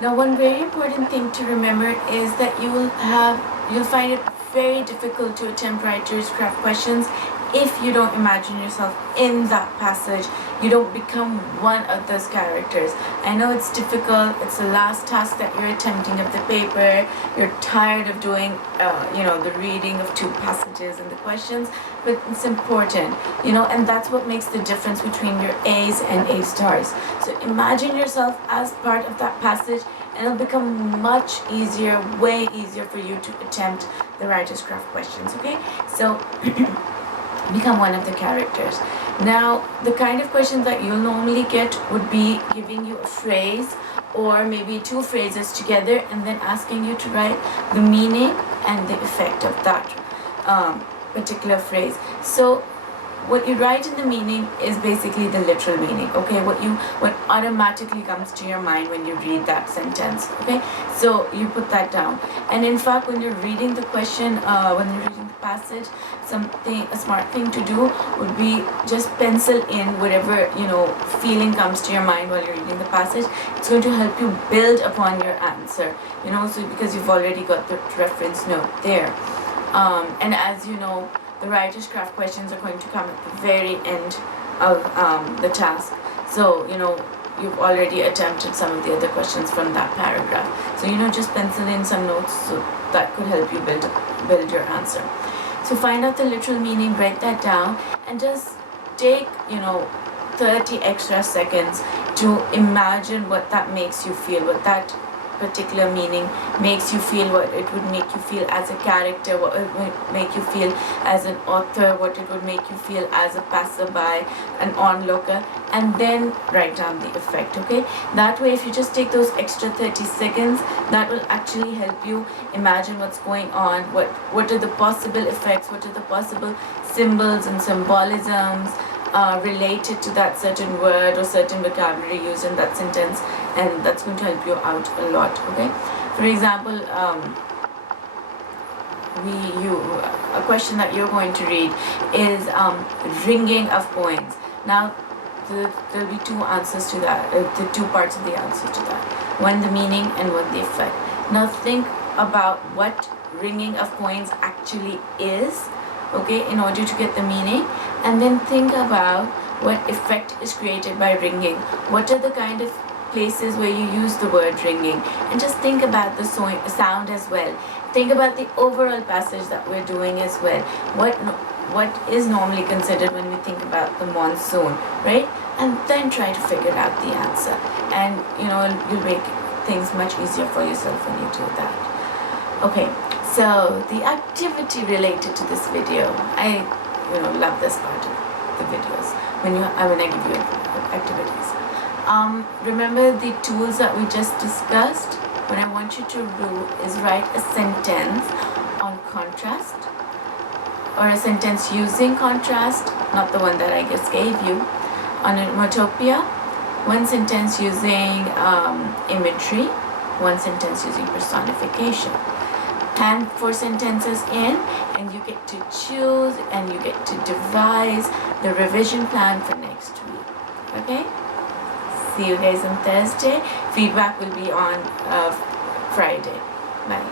Now, one very important thing to remember is that you'll find it very difficult to attempt writer's craft questions if you don't imagine yourself in that passage. You don't become one of those characters. I know it's difficult. It's the last task that you're attempting of the paper. You're tired of doing, the reading of two passages and the questions, but it's important, and that's what makes the difference between your A's and A stars. So imagine yourself as part of that passage, and it'll become much easier, way easier for you to attempt the writer's craft questions, okay? So become one of the characters. Now, the kind of questions that you'll normally get would be giving you a phrase or maybe two phrases together and then asking you to write the meaning and the effect of that particular phrase. So what you write in the meaning is basically the literal meaning, okay? What automatically comes to your mind when you read that sentence, okay? So you put that down. And in fact, when you're reading the question, when you're reading the passage, a smart thing to do would be just pencil in whatever, feeling comes to your mind while you're reading the passage. It's going to help you build upon your answer, so because you've already got the reference note there. And as you know, the writer's craft questions are going to come at the very end of the task. So, you've already attempted some of the other questions from that paragraph. So, just pencil in some notes so that could help you build your answer. So find out the literal meaning, write that down, and just take, 30 extra seconds to imagine what that makes you feel, what that particular meaning makes you feel, what it would make you feel as a character, what it would make you feel as an author, what it would make you feel as a passerby, an onlooker, and then write down the effect, okay? That way, if you just take those extra 30 seconds, that will actually help you imagine what's going on, what are the possible effects, what are the possible symbols and symbolisms related to that certain word or certain vocabulary used in that sentence, and that's going to help you out a lot, okay? For example, a question that you're going to read is ringing of coins. Now, there'll be two answers to that, the two parts of the answer to that. One, the meaning, and one, the effect. Now, think about what ringing of coins actually is, okay, in order to get the meaning, and then think about what effect is created by ringing. What are the kind of places where you use the word ringing, and just think about the sound as well. Think about the overall passage that we're doing as well. What is normally considered when we think about the monsoon, right? And then try to figure out the answer, and you'll make things much easier for yourself when you do that. Okay, so the activity related to this video, I love this part of the videos when I give you activities. Remember the tools that we just discussed? What I want you to do is write a sentence on contrast, or a sentence using contrast, not the one that I just gave you, onomatopoeia, one sentence using imagery, one sentence using personification. Hand 4 sentences in, and you get to choose and you get to devise the revision plan for next week. Okay? See you guys on Thursday. Feedback will be on Friday. Bye.